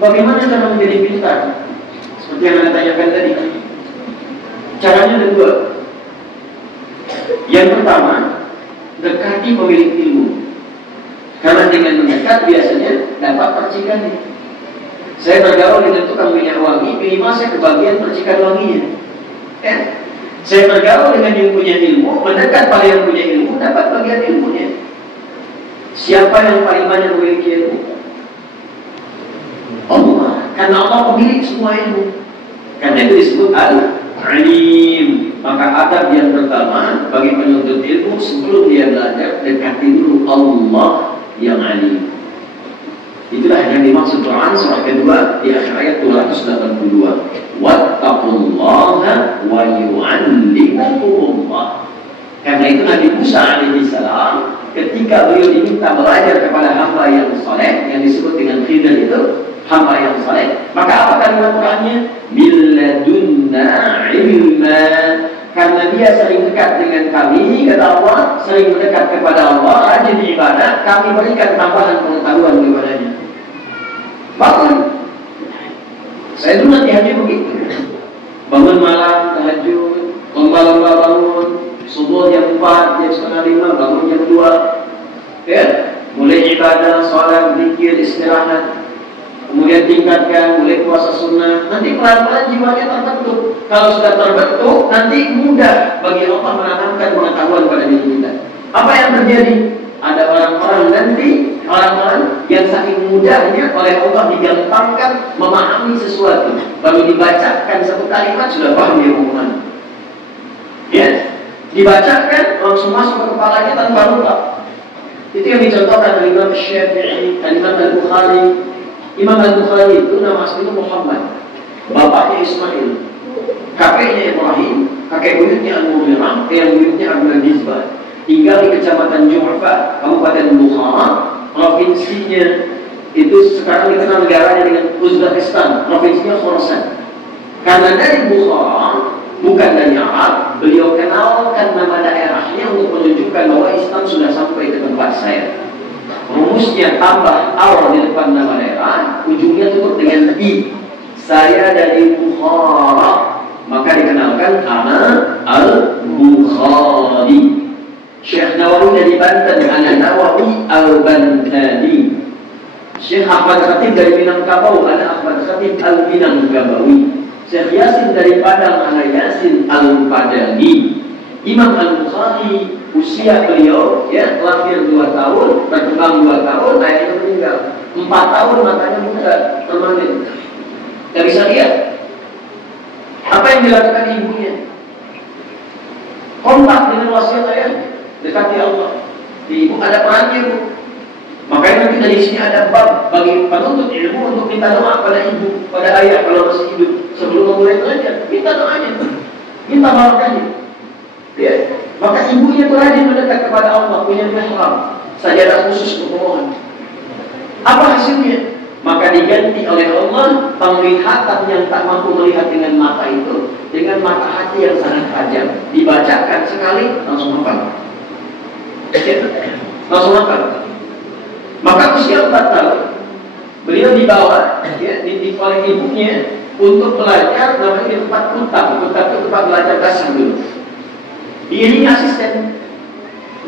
Bagaimana cara menjadi pintar? Seperti yang Anda tanyakan tadi. Caranya ada dua. Yang pertama, dekati pemilik ilmu. Karena dengan mendekat biasanya dapat percikannya. Saya bergaul dengan tukang minyak wangi, minimal saya kebagian percikan wanginya. Ya. Saya bergaul dengan yang punya ilmu, mendekat pada yang punya ilmu, dapat bagian ilmunya. Siapa yang paling banyak memiliki ilmu? Allah. Karena Allah pemilik semua ilmu. Karena itu disebut al-alim. Maka adab yang pertama bagi penuntut ilmu sebelum dia belajar, dekati dulu Allah yang alim. Itulah yang dimaksud Quran surah kedua di akhir ayat 282. Wattaqullaha wa yu'allimukumullah. Karena itu Nabi Musa alaihissalam ketika beliau diminta belajar kepada hamba yang saleh yang disebut dengan Khidir itu, hamba yang saleh, maka apa kalimat Qurannya? Milladunna ilma. Karena dia sering dekat dengan kami, kata Allah, sering mendekat kepada Allah, rajin ibadah, kami berikan tambahan pengetahuan kepadanya. Bangun. Saya dulu latihannya begitu. Bangun malam, tahajud, lomba-lomba bangun, subuh jam 4, jam setengah 5, bangun jam 2. Ya, mulai ibadah, sholat, zikir, istirahat. Kemudian tingkatkan, mulai puasa sunnah. Nanti pelan-pelan jiwanya terbentuk. Kalau sudah terbentuk, nanti mudah bagi Allah menanamkan pengetahuan pada diri kita. Apa yang terjadi? Ada orang-orang nanti, orang-orang yang saking mudahnya oleh Allah digampangkan memahami sesuatu. Baru dibacakan satu kalimat sudah paham dia mau kemana. Ya, dibacakan langsung masuk ke kepalanya tanpa lupa. Itu yang dicontohkan oleh Imam Syafi'i, Imam Al-Bukhari. Imam Al-Bukhari itu nama aslinya Muhammad, bapaknya Ismail, kakeknya Ibrahim, kakek buyutnya Al-Mughirah, yang buyutnya Al-Mizbah. Tinggal di kecamatan Ju'fa, Kabupaten Bukhara, provinsinya itu sekarang dikenal negaranya dengan Uzbekistan, provinsinya Khorasan. Karena dari Bukhara, bukan dari Arab, beliau kenalkan nama daerahnya untuk menunjukkan bahwa Islam sudah sampai ke tempat saya. Rumusnya tambah awal di depan nama daerah, ujungnya tutup dengan I. Saya dari Bukhara, maka dikenalkan ana Al-Bukhari. Syekh Nawawi dari Banten, ana Nawawi Al-Bantani. Syekh Ahmad Khatib dari Minangkabau, ana Ahmad Khatib Al-Minangkabawi. Syekh Yasin dari Padang, ana Yasin Al-Padani. Imam Al-Bukhari, usia beliau ya lahir 2 tahun, berkembang 2 tahun, ayahnya meninggal. 4 tahun matanya buta, permanen. Gak bisa lihat. Apa yang dilakukan ibunya? Kontak dengan wasiat ayahnya, dekati Allah. Ibu ada perannya, Bu. Makanya nanti dari sini ada bab bagi penuntut ilmu untuk minta doa pada ibu, pada ayah kalau masih hidup sebelum memulai belajar. Minta doanya, minta barakahnya. Ya, maka ibunya itu rajin mendekat kepada Allah, punya mihrab, sajadah khusus untuk memohon. Apa hasilnya? Maka diganti oleh Allah penglihatan yang tak mampu melihat dengan mata itu dengan mata hati yang sangat tajam. Dibacakan sekali langsung hafal. Langsung hafal. Maka usia 4 tahun beliau dibawa ya, oleh ibunya untuk belajar namanya di tempat kutab. Kutab itu tempat belajar dasar dulu. Ini asisten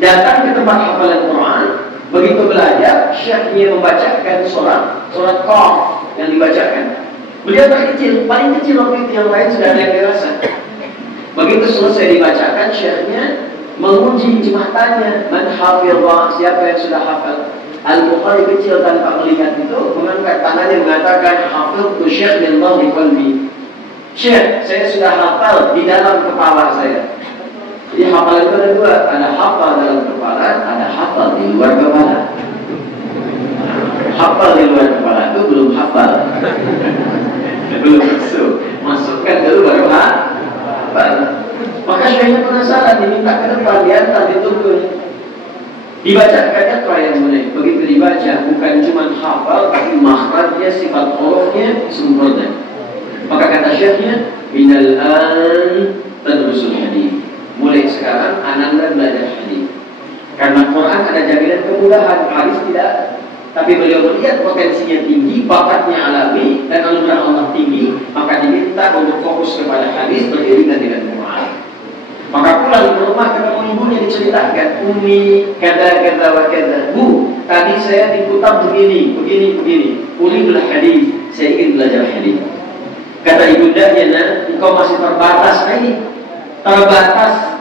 datang ke tempat hafalan Quran. Begitu belajar, syekhnya membacakan surat Qaf yang dibacakan. Beliau kecil, paling kecil waktu itu, yang lain sudah ada yang dewasa. Begitu selesai dibacakan, syekhnya menguji matanya, man hafizah, siapa yang sudah hafal. Al-Bukhari kecil tanpa melihat itu mengangkat tangannya mengatakan hafiztu syekh min dhahri qalbi. Syekh, saya sudah hafal di dalam kepala saya. Jadi hafal itu ada 2, ada hafal dalam kepala, ada hafal di luar kepala. Hafal di luar kepala itu belum hafal. Belum masukkan dulu baru hafal. Maka syekhnya penasaran, diminta ke depan, diantar, ditunggu. Dibacakannya yang mulai. Begitu dibaca, bukan cuma hafal, tapi makhrajnya, sifat hurufnya sempurna. Maka kata syekhnya, minal an tadrusul hadis. Mulai sekarang Ananda belajar hadis. Karena Quran ada jaminan kemudahan, hadis tidak. Tapi beliau melihat potensinya tinggi, bakatnya alami, ceritakan, Umi kata wa kata, Bu, tadi saya diputar begini. Uridul hadis, saya ingin belajar hadis. Kata ibundanya, nah, engkau masih terbatas ini, terbatas.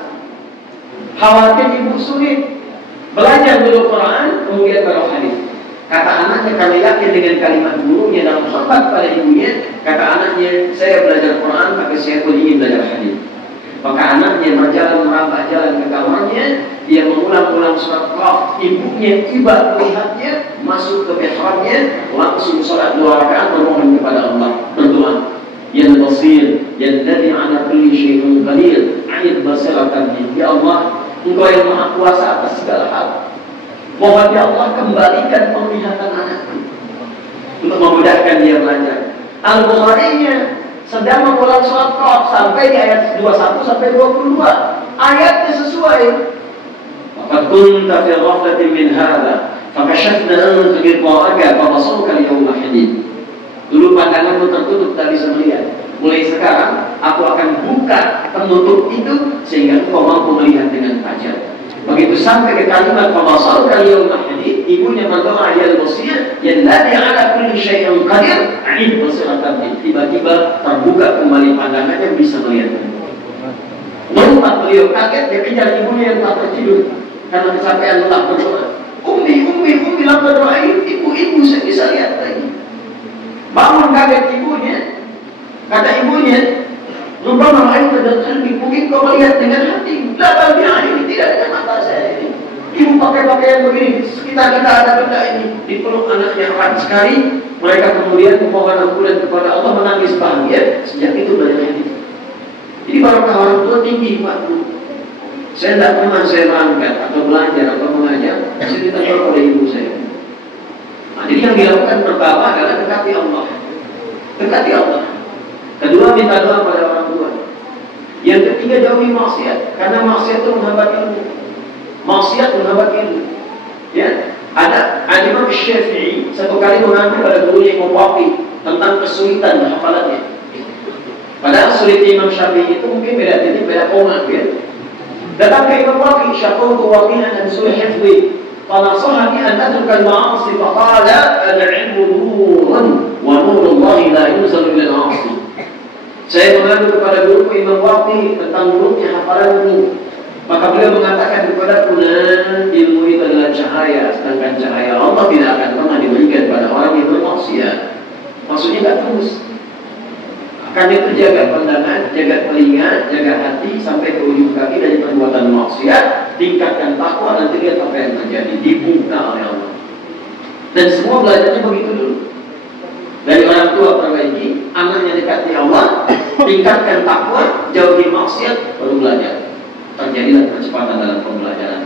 Khawatir ibu sulit belajar dulu Quran, kemudian baru hadis. Kata anaknya, karena yakin dengan kalimat gurunya dalam khutbah pada ibunya, kata anaknya, saya belajar Quran, tapi saya pun ingin belajar hadis. Maka anaknya berjalan merambah jalan ke kamarnya, dia mengulang-ulang surat Qaf. Ibunya tiba melihatnya, masuk ke mihrabnya, langsung salat 2 rakaat bermohon kepada Allah, berdoa. Ya Basir, ya Ladzi 'ala kulli syai'in qadir, 'aid basiratan bi. Ya Allah, Engkau yang Maha Kuasa atas segala hal. Mohon ya Allah kembalikan penglihatan anakku untuk memudahkan dia belajar. Al-Bukhari-nya sedang mengulang surat Qaf sampai di ayat 21 sampai 22. Ayatnya sesuai. Faqad kunta fi ghaflatin min hadha, fakashafna anka ghita'aka fabasarka al-yawma hadid. Dulu pandanganmu tertutup, tak bisa melihat. Mulai sekarang aku akan buka penutup itu sehingga engkau mampu melihat dengan tajam. Begitu sampai ke kalimat fabasarka al-yawma hadid, ibunya berdoa, ya Basir, ya Ladzi 'ala kulli syai'in qadir, 'aid basiratan. Tiba-tiba terbuka kembali pandangannya, bisa melihat. Lompat beliau kaget, dia kejar ibunya yang tak tertidur karena kecapean lelah berdoa. Umi lama doain, ibu saya bisa lihat lagi. Bangun kaget ibunya, kata ibunya, Rupanya air terdekat, mungkin kau melihat dengan hati. Lah ini tidak dengan mata saya ini. Ibu pakai pakaian begini, sekitar kita ada benda ini. Dipeluk anaknya erat sekali. Mereka kemudian memohon ampunan kepada Allah, menangis bahagia. Sejak itu banyak hati. Jadi barangkali orang tua tinggi waktu. Saya tidak pernah saya berangkat atau belajar atau mengajar, saya ditegur oleh ibu saya. Nah, jadi yang dilakukan pertama adalah dekati Allah. Dekati Allah. Kedua, minta doa pada orang tua. Yang ketiga, jauhi maksiat, karena maksiat itu menghambat ilmu. Maksiat menghambat ilmu. Ya, ada Imam Syafi'i satu kali mengaku pada gurunya Imam Wafi tentang kesulitan hafalannya. Padahal sulitnya Imam Syafi'i itu mungkin beda titik, beda koma, ya. Datang ke Imam Wafi, syaqawtu waqi'an an su'i hifdhi, fanasahani an atruka al-ma'asi, faqala al-'ilmu nurun wa nurullahi la yunzalu ila al-'asi. Saya mengadu kepada guruku Imam Wafi tentang buruknya hafalanmu. Maka beliau mengatakan kepada Fulan, ilmu itu adalah cahaya, sedangkan cahaya Allah tidak akan pernah diberikan pada orang yang bermaksiat. Maksudnya tidak tulus. Karena itu jaga pandangan, jaga telinga, jaga hati sampai ke ujung kaki dari perbuatan maksiat. Tingkatkan takwa, nanti lihat apa yang terjadi, dibuka oleh Allah. Dan semua belajarnya begitu dulu. Dari orang tua perbaiki, anaknya dekati Allah, tingkatkan takwa, jauhi maksiat, baru belajar. Terjadilah percepatan dalam pembelajaran.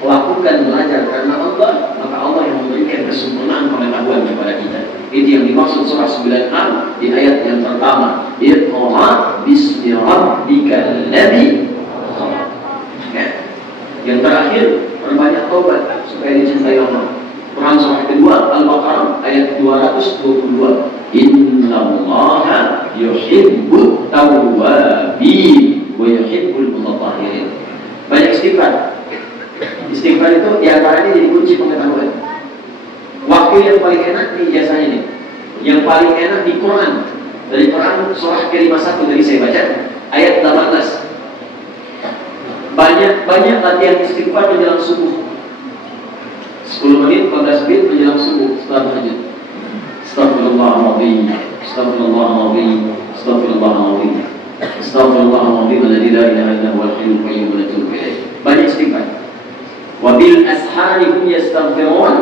Lakukan belajar karena Allah, maka Allah yang memberikan kesempurnaan pengetahuan kepada kita. Itu yang dimaksud surah 9 di ayat yang pertama. Iqra bismi rabbikal ladzi khalaq. Yang terakhir, perbanyak taubat supaya dicintai Allah. Quran surah kedua Al-Baqarah ayat 222. Innallaha yuhibbut tawwabin wa yuhibbul mutatahhirin. Banyak istighfar. Istighfar itu diantaranya jadi kunci pengetahuan. Waktu yang paling enak di ijazahnya ini. Yang paling enak di Quran. Dari Quran surah ke-51 dari saya baca ayat 18. Banyak latihan istighfar menjelang subuh. 10 menit, 15 menit menjelang subuh setelah tahajud. Astaghfirullahaladzim, astaghfirullahaladzim, astaghfirullahaladzim, astaghfirullahaladzim, alladzi la ilaha illa huwal hayyul qayyum wa atubu ilaih. Banyak istighfar. Wa bil ashari hum yastaghfirun.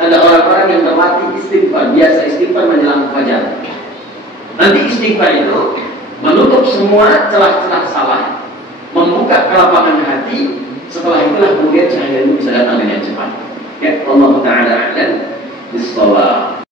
Ada orang-orang yang terlatih istighfar, biasa istighfar menjelang fajar. Nanti istighfar itu menutup semua celah-celah salah, membuka kelapangan hati. Setelah itulah kemudian cahaya itu bisa datang dengan cepat. Ya, Allah Ta'ala a'lam bis-shawab.